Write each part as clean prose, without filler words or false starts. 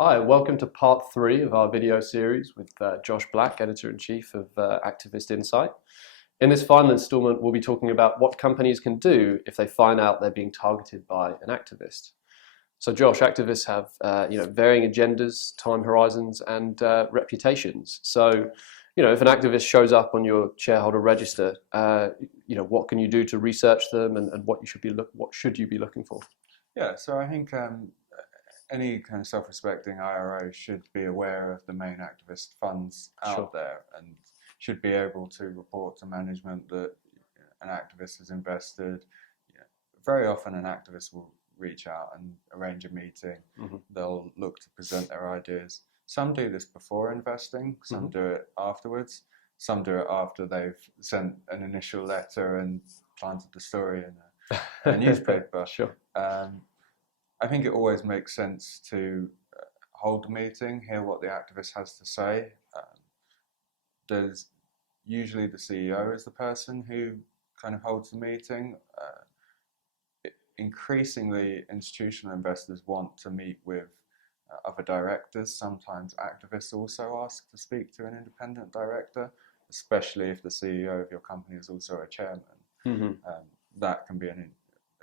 Hi, welcome to part 3 of our video series with Josh Black, Editor-in-Chief of Activist Insight. In this final installment, we'll be talking about what companies can do if they find out they're being targeted by an activist. So Josh, activists have varying agendas, time horizons, and reputations. So, if an activist shows up on your shareholder register, what can you do to research them, and what should you be looking for? Yeah, so I think any kind of self-respecting IRO should be aware of the main activist funds out Sure. there and should be able to report to management that an activist has invested. Very often an activist will reach out and arrange a meeting. Mm-hmm. They'll look to present their ideas. Some do this before investing, some do it afterwards, some do it after they've sent an initial letter and planted the story in a newspaper. Sure. I think it always makes sense to hold a meeting, hear what the activist has to say. There's usually the CEO is the person who kind of holds the meeting. Increasingly, institutional investors want to meet with other directors. Sometimes activists also ask to speak to an independent director, especially if the CEO of your company is also a chairman. Mm-hmm. That can be a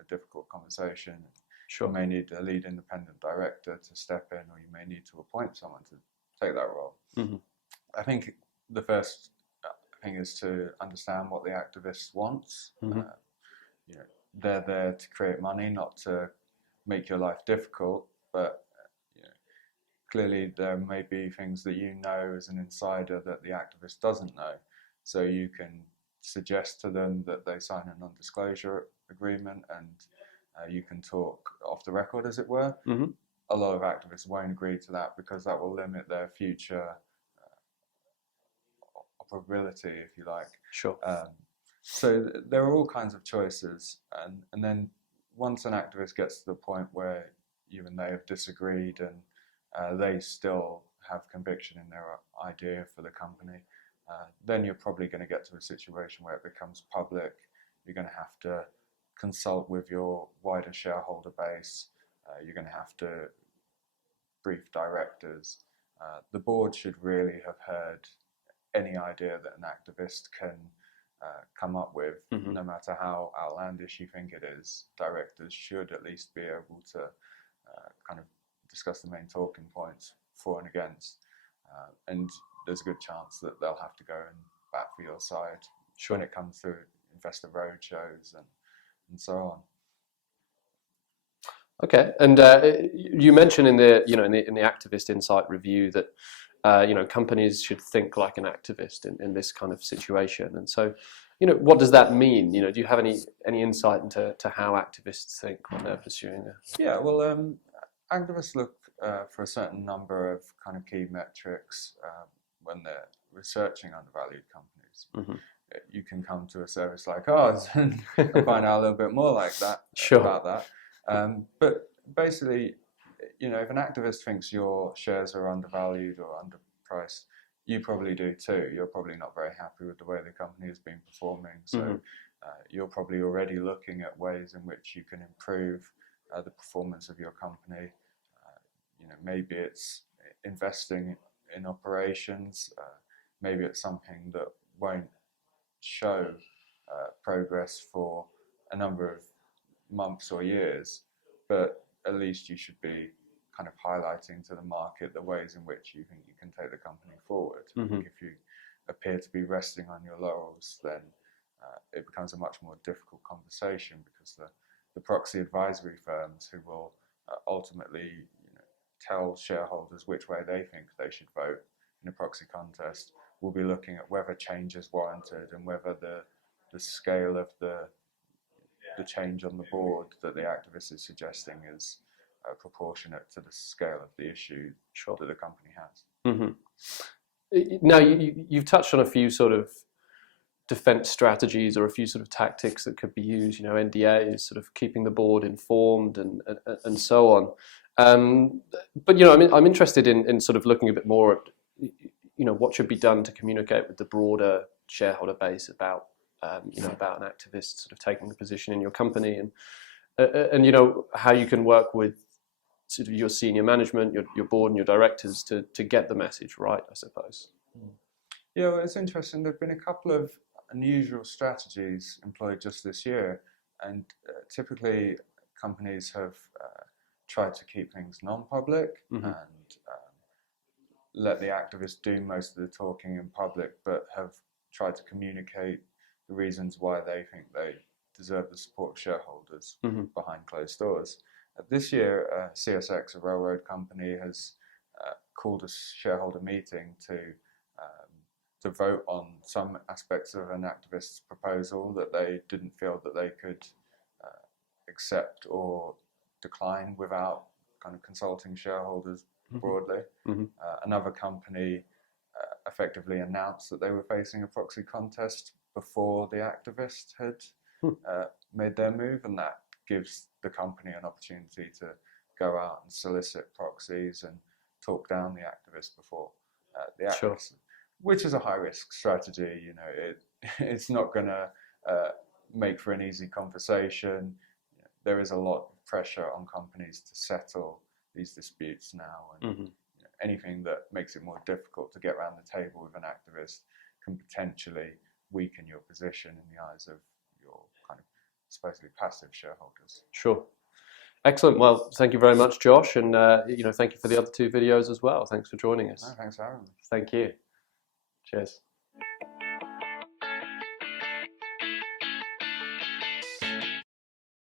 difficult conversation. Sure. You may need a lead independent director to step in, or you may need to appoint someone to take that role. Mm-hmm. I think the first thing is to understand what the activist wants. Mm-hmm. They're there to create money, not to make your life difficult. But clearly, there may be things that you know as an insider that the activist doesn't know. So you can suggest to them that they sign a non-disclosure agreement, and you can talk off the record, as it were. Mm-hmm. A lot of activists won't agree to that because that will limit their future operability, if you like. Sure. So there are all kinds of choices, and then once an activist gets to the point where you and they have disagreed and they still have conviction in their idea for the company, then you're probably going to get to a situation where it becomes public. You're going to have to consult with your wider shareholder base. You're going to have to brief directors. The board should really have heard any idea that an activist can come up with, Mm-hmm. no matter how outlandish you think it is. Directors should at least be able to kind of discuss the main talking points for and against. And there's a good chance that they'll have to go and bat for your side when it comes to investor roadshows and so on. Okay, and you mentioned in the in the Activist Insight review that companies should think like an activist in this kind of situation, and so what does that mean? Do you have any insight into how activists think when they're pursuing this? Yeah, well, activists look for a certain number of kind of key metrics when they're researching undervalued companies. Mm-hmm. You can come to a service like ours and find out a little bit more like that about that. But basically, if an activist thinks your shares are undervalued or underpriced, you probably do too. You're probably not very happy with the way the company has been performing. So Mm-hmm. You're probably already looking at ways in which you can improve the performance of your company. Maybe it's investing in operations. Maybe it's something that won't show progress for a number of months or years, but at least you should be kind of highlighting to the market the ways in which you think you can take the company forward. Mm-hmm. If you appear to be resting on your laurels, then it becomes a much more difficult conversation because the proxy advisory firms who will ultimately tell shareholders which way they think they should vote in a proxy contest will be looking at whether change is warranted and whether the scale of the change on the board that the activist is suggesting is proportionate to the scale of the issue that the company has. Mm-hmm. Now, you've touched on a few sort of defense strategies or a few sort of tactics that could be used, NDAs, sort of keeping the board informed and so on. But I'm interested in sort of looking a bit more at what should be done to communicate with the broader shareholder base about about an activist sort of taking a position in your company, and how you can work with sort of your senior management, your board and your directors to get the message right, I suppose. Yeah, well, it's interesting. There have been a couple of unusual strategies employed just this year, and typically companies have tried to keep things non-public and let the activists do most of the talking in public, but have tried to communicate the reasons why they think they deserve the support of shareholders behind closed doors. This year, CSX, a railroad company, has called a shareholder meeting to vote on some aspects of an activist's proposal that they didn't feel that they could accept or decline without kind of consulting shareholders broadly. Another company effectively announced that they were facing a proxy contest before the activist had made their move, and that gives the company an opportunity to go out and solicit proxies and talk down the activist before the activist, which is a high-risk strategy. You know, it's not going to make for an easy conversation. There is a lot of pressure on companies to settle these disputes now, and anything that makes it more difficult to get around the table with an activist can potentially weaken your position in the eyes of your kind of supposedly passive shareholders. Sure. Excellent. Well, thank you very much, Josh, and thank you for the other 2 videos as well. Thanks for joining us. No, thanks for having me. Thank you. Cheers.